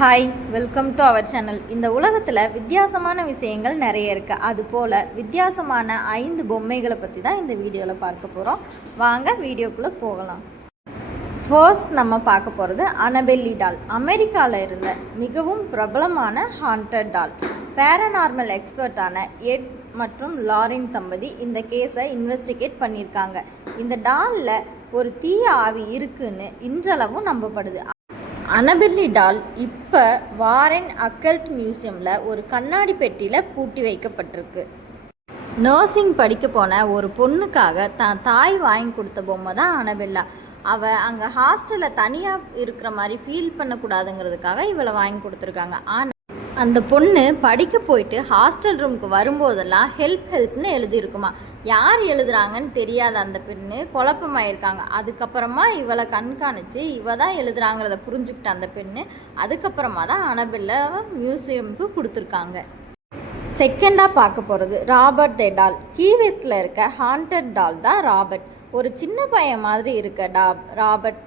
Hi, welcome to our channel. இந்த உலகத்தில் வித்தியாசமான விஷயங்கள் நிறைய இருக்குது. அதுபோல் வித்தியாசமான 5 பொம்மைகளை பற்றி தான் இந்த வீடியோவில் பார்க்க போகிறோம். வாங்க வீடியோக்குள்ளே போகலாம். ஃபர்ஸ்ட் நம்ம பார்க்க போகிறது அனபெல்லி டால். அமெரிக்காவில் இருந்த மிகவும் பிரபலமான ஹாண்டட் டால். பேரநார்மல் எக்ஸ்பர்ட்டான எட் மற்றும் லாரின் தம்பதி இந்த கேஸை இன்வெஸ்டிகேட் பண்ணியிருக்காங்க. இந்த டாலில் ஒரு தீய ஆவி இருக்குன்னு இன்றளவும் நம்பப்படுது. அனபெல்லி டால் இப்போ வாரன் அக்கல்ட் மியூசியமில் ஒரு கண்ணாடி பெட்டியில் பூட்டி வைக்கப்பட்டிருக்கு. நர்சிங் படிக்க போன ஒரு பொண்ணுக்காக தான் தாய் வாங்கி கொடுத்த பொம்மை தான் அனபெல்லா. அவள் அங்கே ஹாஸ்டலில் தனியாக இருக்கிற மாதிரி ஃபீல் பண்ணக்கூடாதுங்கிறதுக்காக இவளை வாங்கி கொடுத்துருக்காங்க. ஆனால் அந்த பொண்ணு படிக்க போயிட்டு ஹாஸ்டல் ரூமுக்கு வரும்போதெல்லாம் ஹெல்ப்னு எழுதியிருக்குமா. யார் எழுதுறாங்கன்னு தெரியாத அந்த பெண்ணு குழப்பமாயிருக்காங்க. அதுக்கப்புறமா இவளை கண்காணித்து இவ தான் எழுதுறாங்கிறத புரிஞ்சுக்கிட்ட அந்த பெண்ணு அதுக்கப்புறமா தான் அனபெல்லாவை மியூசியமுக்கு கொடுத்துருக்காங்க. செகண்டாக பார்க்க போகிறது ராபர்ட் த டால். கீ வெஸ்டில் இருக்க ஹாண்டட் டால் தான் ராபர்ட். ஒரு சின்ன பையன் மாதிரி இருக்க ராபர்ட்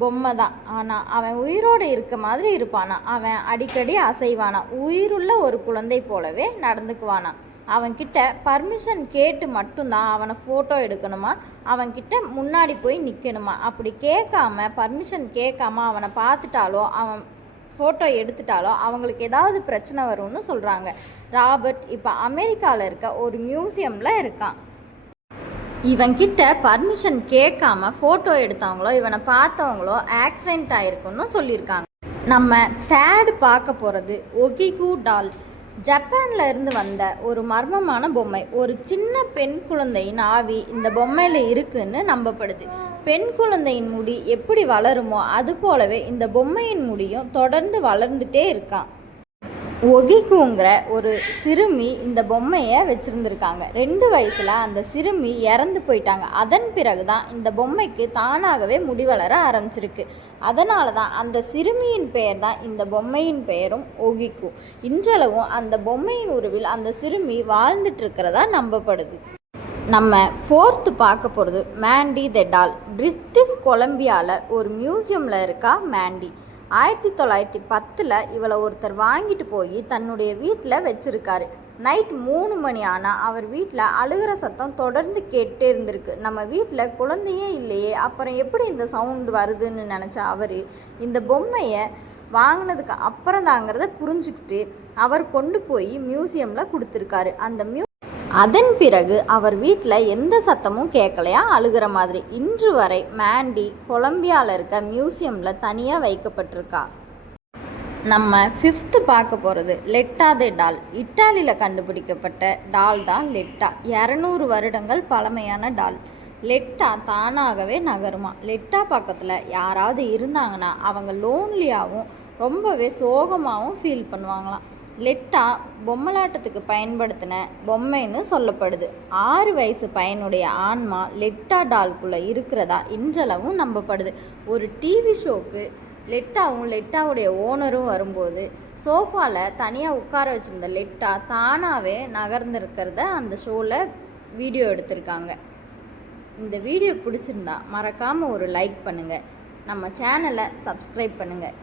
பொம்மை தான். ஆனால் அவன் உயிரோடு இருக்க மாதிரி இருப்பானா. அவன் அடிக்கடி அசைவானா. உயிருள்ள ஒரு குழந்தை போலவே நடந்துக்குவானா. அவன்கிட்ட பர்மிஷன் கேட்டு மட்டும்தான் அவனை ஃபோட்டோ எடுக்கணுமா, அவன்கிட்ட முன்னாடி போய் நிற்கணுமா. அப்படி கேட்காம பர்மிஷன் கேட்காம அவனை பார்த்துட்டாலோ அவன் ஃபோட்டோ எடுத்துட்டாலோ அவங்களுக்கு ஏதாவது பிரச்சனை வரும்னு சொல்கிறாங்க. ராபர்ட் இப்போ அமெரிக்காவில் இருக்க ஒரு மியூசியமில் இருக்கான். இவன்கிட்ட பர்மிஷன் கேட்காம ஃபோட்டோ எடுத்தவங்களோ இவனை பார்த்தவங்களோ ஆக்சிடென்ட் ஆகிருக்குன்னு சொல்லியிருக்காங்க. நம்ம தேர்டு பார்க்க போகிறது ஒகிகு டால். ஜப்பானில் இருந்து வந்த ஒரு மர்மமான பொம்மை. ஒரு சின்ன பெண் குழந்தையின் ஆவி இந்த பொம்மையில் இருக்குன்னு நம்பப்படுது. பெண் குழந்தையின் முடி எப்படி வளருமோ அது போலவே இந்த பொம்மையின் முடியும் தொடர்ந்து வளர்ந்துட்டே இருக்கான். ஒகிகுங்கிற ஒரு சிறுமி இந்த பொம்மையை வச்சுருந்துருக்காங்க. 2 வயசில் அந்த சிறுமி இறந்து போயிட்டாங்க. அதன் பிறகு தான் இந்த பொம்மைக்கு தானாகவே முடி வளர ஆரம்பிச்சிருக்கு. அதனால தான் அந்த சிறுமியின் பெயர் தான் இந்த பொம்மையின் பெயரும் ஒகிகு. இன்றளவும் அந்த பொம்மையின் உருவில் அந்த சிறுமி வாழ்ந்துட்டு இருக்கிறதா நம்பப்படுது. நம்ம ஃபோர்த்து பார்க்க போகிறது மேண்டி த டால். பிரிட்டிஷ் கொலம்பியாவில் ஒரு மியூசியமில் இருக்கா மேண்டி. 1910 இவளை ஒருத்தர் வாங்கிட்டு போய் தன்னுடைய வீட்டில் வச்சுருக்காரு. நைட் 3 மணி ஆனால் அவர் வீட்டில் அழுகிற சத்தம் தொடர்ந்து கேட்டே இருந்திருக்கு. நம்ம வீட்டில் குழந்தையே இல்லையே, அப்புறம் எப்படி இந்த சவுண்டு வருதுன்னு நினச்ச அவர் இந்த பொம்மையை வாங்கினதுக்கு அப்புறம் தாங்கிறத புரிஞ்சுக்கிட்டு அவர் கொண்டு போய் மியூசியமில் கொடுத்துருக்காரு. அதன் பிறகு அவர் வீட்டில் எந்த சத்தமும் கேட்கலையா அழுகிற மாதிரி. இன்று வரை மேண்டி கொலம்பியாவில் இருக்க மியூசியமில் தனியாக வைக்கப்பட்டிருக்கா. நம்ம 5th பார்க்க போகிறது லெட்டா த டால். இட்டாலியில் கண்டுபிடிக்கப்பட்ட டால் தான் லெட்டா. 200 வருடங்கள் பழமையான டால். லெட்டா தானாகவே நகருமா. லெட்டா பக்கத்தில் யாராவது இருந்தாங்கன்னா அவங்க லோன்லியாகவும் ரொம்பவே சோகமாகவும் ஃபீல் பண்ணுவாங்களாம். லெட்டா பொம்மலாட்டத்துக்கு பயன்படுத்தின பொம்மைன்னு சொல்லப்படுது. 6 வயசு பையனுடைய ஆன்மா லெட்டா டால்குள்ளே இருக்கிறதா இன்றளவும் நம்பப்படுது. ஒரு டிவி ஷோக்கு லெட்டாவும் லெட்டாவுடைய ஓனரும் வரும்போது சோஃபாவில் தனியாக உட்கார வச்சுருந்த லெட்டா தானாகவே நகர்ந்துருக்கிறத அந்த ஷோவில் வீடியோ எடுத்திருக்காங்க. இந்த வீடியோ பிடிச்சிருந்தா மறக்காமல் ஒரு லைக் பண்ணுங்கள். நம்ம சேனலை சப்ஸ்கிரைப் பண்ணுங்கள்.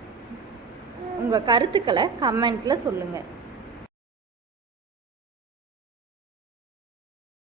உங்கள் கருத்துக்களை கமெண்ட்டில் சொல்லுங்கள்.